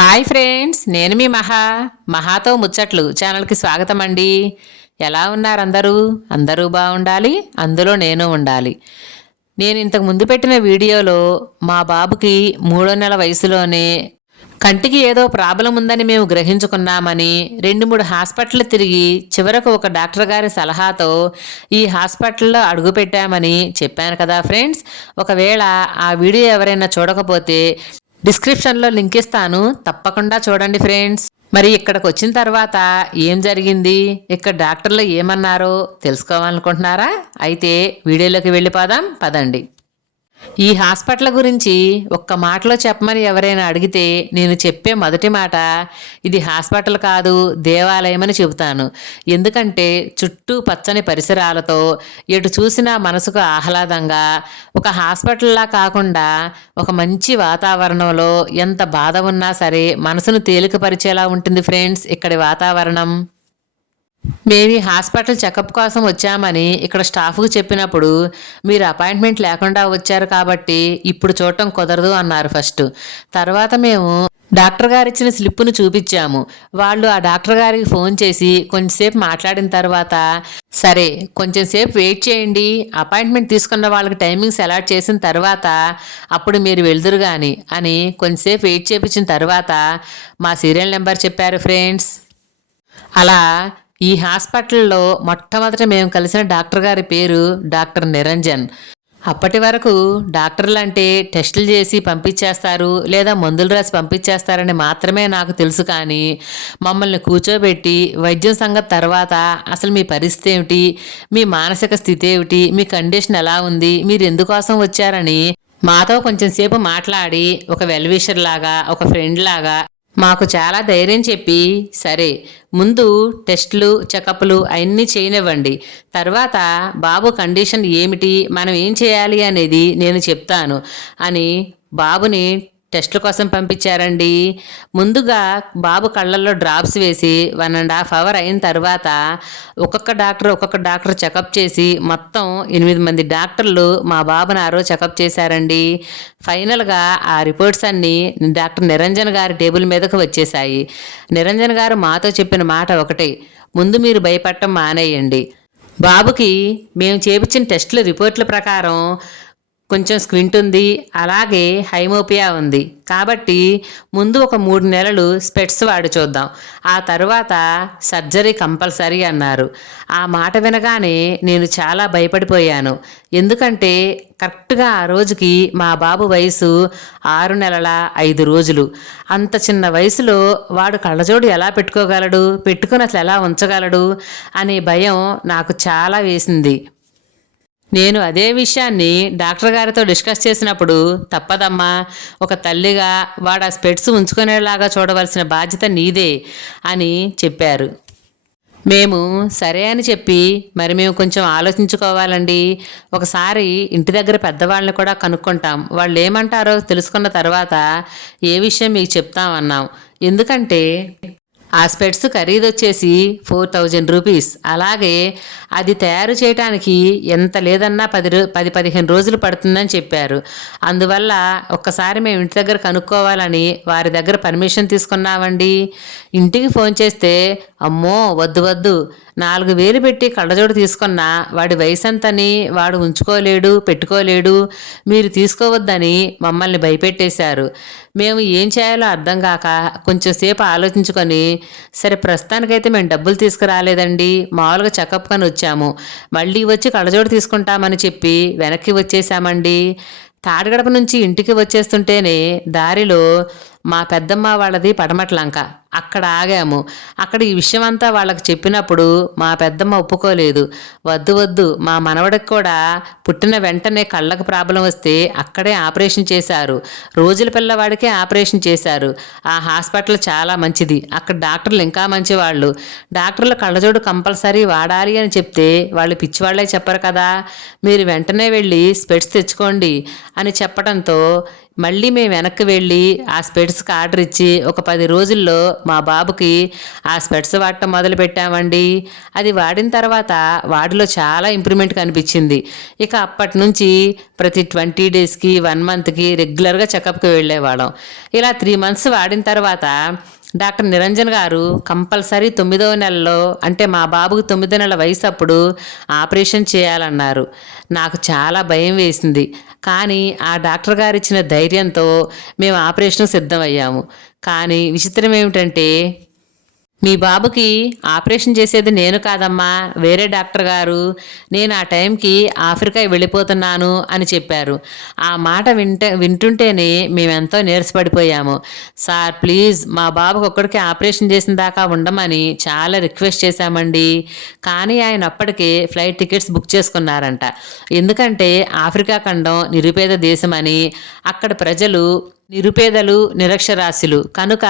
Hi friends నేను మీ మహా మహాతో ముచ్చట్లు ఛానల్కి స్వాగతం అండి ఎలా ఉన్నారు అందరూ అందరూ బాగుండాలి అందులో నేను ఉండాలి. నేను ఇంతకు ముందు పెట్టిన వీడియోలో మా బాబుకి మూడో నెల వయసులోనే కంటికి ఏదో ప్రాబ్లం ఉందని మేము గ్రహించుకున్నామని రెండు మూడు హాస్పిటల్ తిరిగి చివరకు ఒక డాక్టర్ గారి సలహాతో ఈ హాస్పిటల్లో అడుగుపెట్టామని చెప్పాను కదా ఫ్రెండ్స్. ఒకవేళ ఆ వీడియో ఎవరైనా చూడకపోతే డిస్క్రిప్షన్లో లింక్ ఇస్తాను. తప్పకుండా చూడండి ఫ్రెండ్స్. మరి ఇక్కడికి వచ్చిన తర్వాత ఏం జరిగింది? ఇక్కడ డాక్టర్లు ఏమన్నారో? తెలుసుకోవాలనుకుంటున్నారా? అయితే వీడియోలోకి వెళ్ళిపోదాం. పదండి. ఈ హాస్పిటల్ గురించి ఒక్క మాటలో చెప్పమని ఎవరైనా అడిగితే నేను చెప్పే మొదటి మాట ఇది హాస్పిటల్ కాదు దేవాలయం అని చెబుతాను. ఎందుకంటే చుట్టూ పచ్చని పరిసరాలతో ఎటు చూసినా మనసుకు ఆహ్లాదంగా ఒక హాస్పిటల్లా కాకుండా ఒక మంచి వాతావరణంలో ఎంత బాధ ఉన్నా సరే మనసును తేలికపరిచేలా ఉంటుంది ఫ్రెండ్స్ ఇక్కడి వాతావరణం. మేము ఈ హాస్పిటల్ చెకప్ కోసం వచ్చామని ఇక్కడ స్టాఫ్కు చెప్పినప్పుడు మీరు అపాయింట్మెంట్ లేకుండా వచ్చారు కాబట్టి ఇప్పుడు చూడటం కుదరదు అన్నారు ఫస్ట్. తర్వాత మేము డాక్టర్ గారు ఇచ్చిన స్లిప్పును చూపించాము. వాళ్ళు ఆ డాక్టర్ గారికి ఫోన్ చేసి కొంచెంసేపు మాట్లాడిన తర్వాత సరే కొంచెంసేపు వెయిట్ చేయండి అపాయింట్మెంట్ తీసుకున్న వాళ్ళకి టైమింగ్స్ అలాట్ చేసిన తర్వాత అప్పుడు మీరు వెళ్దురు కానీ అని కొంచెంసేపు వెయిట్ చేయించిన తర్వాత మా సీరియల్ నెంబర్ చెప్పారు ఫ్రెండ్స్. అలా ఈ హాస్పిటల్లో మొట్టమొదట మేము కలిసిన డాక్టర్ గారి పేరు డాక్టర్ నిరంజన్. అప్పటి వరకు డాక్టర్లు అంటే టెస్టులు చేసి పంపించేస్తారు లేదా మందులు రాసి పంపించేస్తారని మాత్రమే నాకు తెలుసు కానీ మమ్మల్ని కూర్చోబెట్టి వైద్యం సంగతి తర్వాత అసలు మీ పరిస్థితి ఏమిటి? మీ మానసిక స్థితి ఏమిటి? మీ కండిషన్ ఎలా ఉంది? మీరు ఎందుకోసం వచ్చారని మాతో కొంచెం సేపు మాట్లాడి ఒక వెల్విషర్ లాగా ఒక ఫ్రెండ్ లాగా మాకు చాలా ధైర్యం చెప్పి సరే ముందు టెస్టులు చెకప్లు అవన్నీ చేయనివ్వండి. తర్వాత బాబు కండిషన్ ఏమిటి మనం ఏం చేయాలి అనేది నేను చెప్తాను అని బాబుని టెస్టుల కోసం పంపించారండి. ముందుగా బాబు కళ్ళల్లో డ్రాప్స్ వేసి వన్ అండ్ హాఫ్ అవర్ అయిన తర్వాత ఒక్కొక్క డాక్టర్ ఒక్కొక్క డాక్టర్ చెకప్ చేసి మొత్తం ఎనిమిది మంది డాక్టర్లు మా బాబుని ఆ రోజు చెకప్ చేశారండి. ఫైనల్గా ఆ రిపోర్ట్స్ అన్నీ డాక్టర్ నిరంజన్ గారి టేబుల్ మీదకు వచ్చేసాయి నిరంజన్ గారు మాతో చెప్పిన మాట ఒకటే ముందు మీరు భయపడటం మానేయండి. బాబుకి మేము చేపించిన టెస్టుల రిపోర్ట్ల ప్రకారం కొంచెం స్క్వింట్ ఉంది అలాగే హైమోపియా ఉంది. కాబట్టి ముందు ఒక మూడు నెలలు స్పెట్స్ వాడి చూద్దాం. ఆ తర్వాత సర్జరీ కంపల్సరీ అన్నారు. ఆ మాట వినగానే నేను చాలా భయపడిపోయాను. ఎందుకంటే కరెక్ట్గా ఆ రోజుకి మా బాబు వయసు ఆరు నెలల ఐదు రోజులు. అంత చిన్న వయసులో వాడు కళ్ళజోడు ఎలా పెట్టుకోగలడు పెట్టుకుని అసలు ఎలా ఉంచగలడు అనే భయం నాకు చాలా వేసింది. నేను అదే విషయాన్ని డాక్టర్ గారితో డిస్కస్ చేసినప్పుడు తప్పదమ్మా ఒక తల్లిగా వాడు ఆ స్పెట్స్ ఉంచుకునేలాగా చూడవలసిన బాధ్యత నీదే అని చెప్పారు. మేము సరే అని చెప్పి మరి మేము కొంచెం ఆలోచించుకోవాలండి. ఒకసారి ఇంటి దగ్గర పెద్దవాళ్ళని కూడా కనుక్కుంటాం. వాళ్ళు ఏమంటారో తెలుసుకున్న తర్వాత ఏ విషయం మీకు చెప్తామన్నాం ఎందుకంటే ఆ స్పెట్స్ ఖరీదు వచ్చేసి ఫోర్ థౌజండ్ రూపీస్. అలాగే అది తయారు చేయడానికి ఎంత లేదన్నా పది రో పది పదిహేను రోజులు పడుతుందని చెప్పారు. అందువల్ల ఒక్కసారి మేము ఇంటి దగ్గర కనుక్కోవాలని వారి దగ్గర పర్మిషన్ తీసుకున్నామండి. ఇంటికి ఫోన్ చేస్తే అమ్మో వద్దు వద్దు. నాలుగు వేలు పెట్టి కళ్ళజోడు తీసుకున్నా వాడి వయసు ఎంతని వాడు ఉంచుకోలేడు పెట్టుకోలేడు. మీరు తీసుకోవద్దని మమ్మల్ని భయపెట్టేశారు. మేము ఏం చేయాలో అర్థం కాక కొంచెం సేపు ఆలోచించుకొని సరే ప్రస్తుతానికైతే మేము డబ్బులు తీసుకురాలేదండి. మామూలుగా చెకప్ కని వచ్చాము. మళ్ళీ వచ్చి కళ్ళజోడు తీసుకుంటామని చెప్పి వెనక్కి వచ్చేసామండి తాడిగడప నుంచి ఇంటికి వచ్చేస్తుంటేనే దారిలో మా పెద్దమ్మ వాళ్ళది పడమటలంక. అక్కడ ఆగాము. అక్కడ ఈ విషయం అంతా వాళ్ళకి చెప్పినప్పుడు మా పెద్దమ్మ ఒప్పుకోలేదు. వద్దు వద్దు మా మనవడికి కూడా పుట్టిన వెంటనే కళ్ళకు ప్రాబ్లం వస్తే అక్కడే ఆపరేషన్ చేశారు. రోజుల పిల్లవాడికే ఆపరేషన్ చేశారు. ఆ హాస్పిటల్ చాలా మంచిది. అక్కడ డాక్టర్లు ఇంకా మంచివాళ్ళు. డాక్టర్లు కళ్ళజోడు కంపల్సరీ వాడాలి అని చెప్తే వాళ్ళు పిచ్చివాళ్ళే చెప్పరు కదా. మీరు వెంటనే వెళ్ళి స్పెట్స్ తెచ్చుకోండి అని చెప్పడంతో మళ్ళీ మేము వెనక్కి వెళ్ళి ఆ స్పెట్స్కి ఆర్డర్ ఇచ్చి ఒక పది రోజుల్లో మా బాబుకి ఆ స్పెట్స్ వాడటం మొదలు పెట్టామండి. అది వాడిన తర్వాత వాడిలో చాలా ఇంప్రూవ్మెంట్ కనిపించింది. ఇక అప్పటి నుంచి ప్రతి ట్వంటీ డేస్కి వన్ మంత్కి రెగ్యులర్గా చెకప్కి వెళ్ళేవాళ్ళం. ఇలా త్రీ మంత్స్ వాడిన తర్వాత డాక్టర్ నిరంజన్ గారు కంపల్సరీ తొమ్మిదవ నెలలో అంటే మా బాబుకు తొమ్మిదో నెలల వయసు అప్పుడు ఆపరేషన్ చేయాలన్నారు. నాకు చాలా భయం వేసింది. కానీ ఆ డాక్టర్ గారు ఇచ్చిన ధైర్యంతో మేము ఆపరేషన్ సిద్ధమయ్యాము. కానీ విచిత్రం ఏమిటంటే మీ బాబుకి ఆపరేషన్ చేసేది నేను కాదమ్మా వేరే డాక్టర్ గారు. నేను ఆ టైంకి ఆఫ్రికా వెళ్ళిపోతున్నాను అని చెప్పారు. ఆ మాట వింటే వింటుంటేనే మేమెంతో నీరసపడిపోయాము. సార్ ప్లీజ్ మా బాబుకి ఒక్కడికి ఆపరేషన్ చేసిన దాకా ఉండమని చాలా రిక్వెస్ట్ చేశామండి. కానీ ఆయన అప్పటికే ఫ్లైట్ టికెట్స్ బుక్ చేసుకున్నారంట. ఎందుకంటే ఆఫ్రికా ఖండం నిరుపేద దేశమని అక్కడ ప్రజలు నిరుపేదలు నిరక్షరాస్యులు. కనుక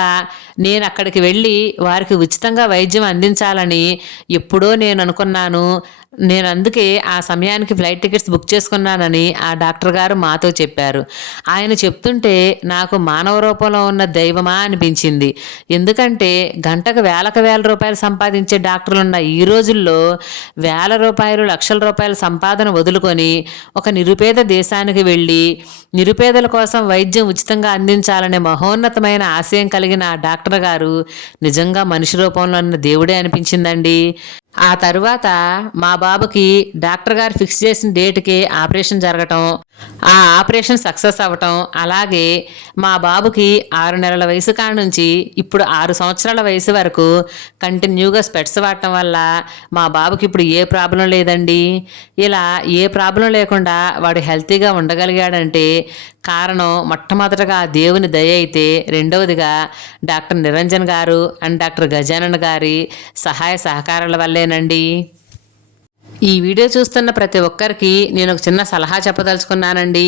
నేను అక్కడికి వెళ్ళి వారికి ఉచితంగా వైద్యం అందించాలని ఎప్పుడో నేను అనుకున్నాను. నేను అందుకే ఆ సమయానికి ఫ్లైట్ టికెట్స్ బుక్ చేసుకున్నానని ఆ డాక్టర్ గారు మాతో చెప్పారు. ఆయన చెప్తుంటే నాకు మానవ రూపంలో ఉన్న దైవమా అనిపించింది. ఎందుకంటే గంటకు వేలకు వేల రూపాయలు సంపాదించే డాక్టర్లు ఉన్న ఈ రోజుల్లో వేల రూపాయలు లక్షల రూపాయల సంపాదన వదులుకొని ఒక నిరుపేద దేశానికి వెళ్ళి నిరుపేదల కోసం వైద్యం ఉచితంగా అందించాలనే మహోన్నతమైన ఆశయం కలిగిన ఆ డాక్టర్ గారు నిజంగా మనిషి రూపంలో ఉన్న దేవుడే అనిపించిందండి. ఆ తరువాత మా బాబుకి డాక్టర్ గారు ఫిక్స్ చేసిన డేట్కి ఆపరేషన్ జరగటం ఆ ఆపరేషన్ సక్సెస్ అవ్వటం అలాగే మా బాబుకి ఆరు నెలల వయసు కాడ నుంచి ఇప్పుడు ఆరు సంవత్సరాల వయసు వరకు కంటిన్యూగా స్పెట్స్ వాడటం వల్ల మా బాబుకి ఇప్పుడు ఏ ప్రాబ్లం లేదండి. ఇలా ఏ ప్రాబ్లం లేకుండా వాడు హెల్తీగా ఉండగలిగాడంటే కారణం మొట్టమొదటగా దేవుని దయ అయితే రెండవదిగా డాక్టర్ నిరంజన్ గారు అండ్ డాక్టర్ గజానన్ గారి సహాయ సహకారాల వల్లేనండి. ఈ వీడియో చూస్తున్న ప్రతి ఒక్కరికి నేను ఒక చిన్న సలహా చెప్పదలుచుకున్నానండి.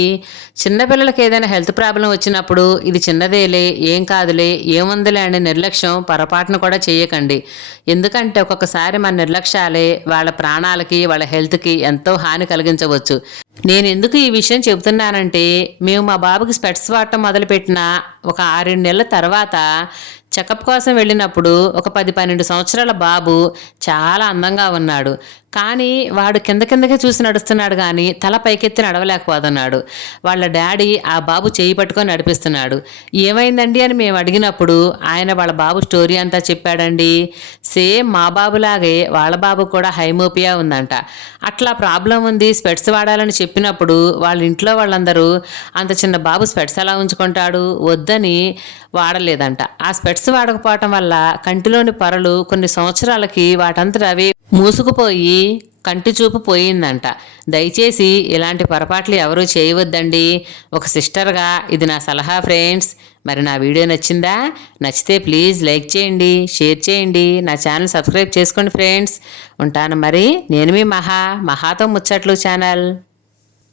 చిన్నపిల్లలకి ఏదైనా హెల్త్ ప్రాబ్లం వచ్చినప్పుడు ఇది చిన్నదేలే ఏం కాదులే ఏముందిలే అనే నిర్లక్ష్యం పొరపాటును కూడా చేయకండి. ఎందుకంటే ఒక్కొక్కసారి మన నిర్లక్ష్యాలే వాళ్ళ ప్రాణాలకి వాళ్ళ హెల్త్కి ఎంతో హాని కలిగించవచ్చు. నేను ఎందుకు ఈ విషయం చెబుతున్నానంటే మేము మా బాబుకి స్పెట్స్ వాడటం మొదలుపెట్టిన ఒక ఆరేడు నెలల తర్వాత చెకప్ కోసం వెళ్ళినప్పుడు ఒక పది పన్నెండు సంవత్సరాల బాబు చాలా అందంగా ఉన్నాడు. కానీ వాడు కింద కిందకే చూసి నడుస్తున్నాడు కానీ తల పైకెత్తి నడవలేకపోతున్నాడు. వాళ్ళ డాడీ ఆ బాబు చేయి పట్టుకొని నడిపిస్తున్నాడు. ఏమైందండి అని మేము అడిగినప్పుడు ఆయన వాళ్ళ బాబు స్టోరీ అంతా చెప్పాడండి. సేమ్ మా బాబులాగే వాళ్ళ బాబు కూడా హైమోపియా ఉందంట. అట్లా ప్రాబ్లం ఉంది స్పెట్స్ వాడాలని చెప్పినప్పుడు వాళ్ళ ఇంట్లో వాళ్ళందరూ అంత చిన్న బాబు స్పెట్స్ ఎలా ఉంచుకుంటాడు వద్దని వాడలేదంట. ఆ స్పెట్స్ వాడకపోవటం వల్ల కంటిలోని పొరలు కొన్ని సంవత్సరాలకి వాటంతట అవి మూసుకుపోయి కంటి చూపు పోయిందంట. దయచేసి ఇలాంటి పొరపాట్లు ఎవరూ చేయవద్దండి. ఒక సిస్టర్గా ఇది నా సలహా ఫ్రెండ్స్. మరి నా వీడియో నచ్చిందా? నచ్చితే ప్లీజ్ లైక్ చేయండి షేర్ చేయండి. నా ఛానల్ సబ్స్క్రైబ్ చేసుకోండి ఫ్రెండ్స్. ఉంటాను మరి. నేను మీ మహా మహాతో ముచ్చట్లు ఛానల్.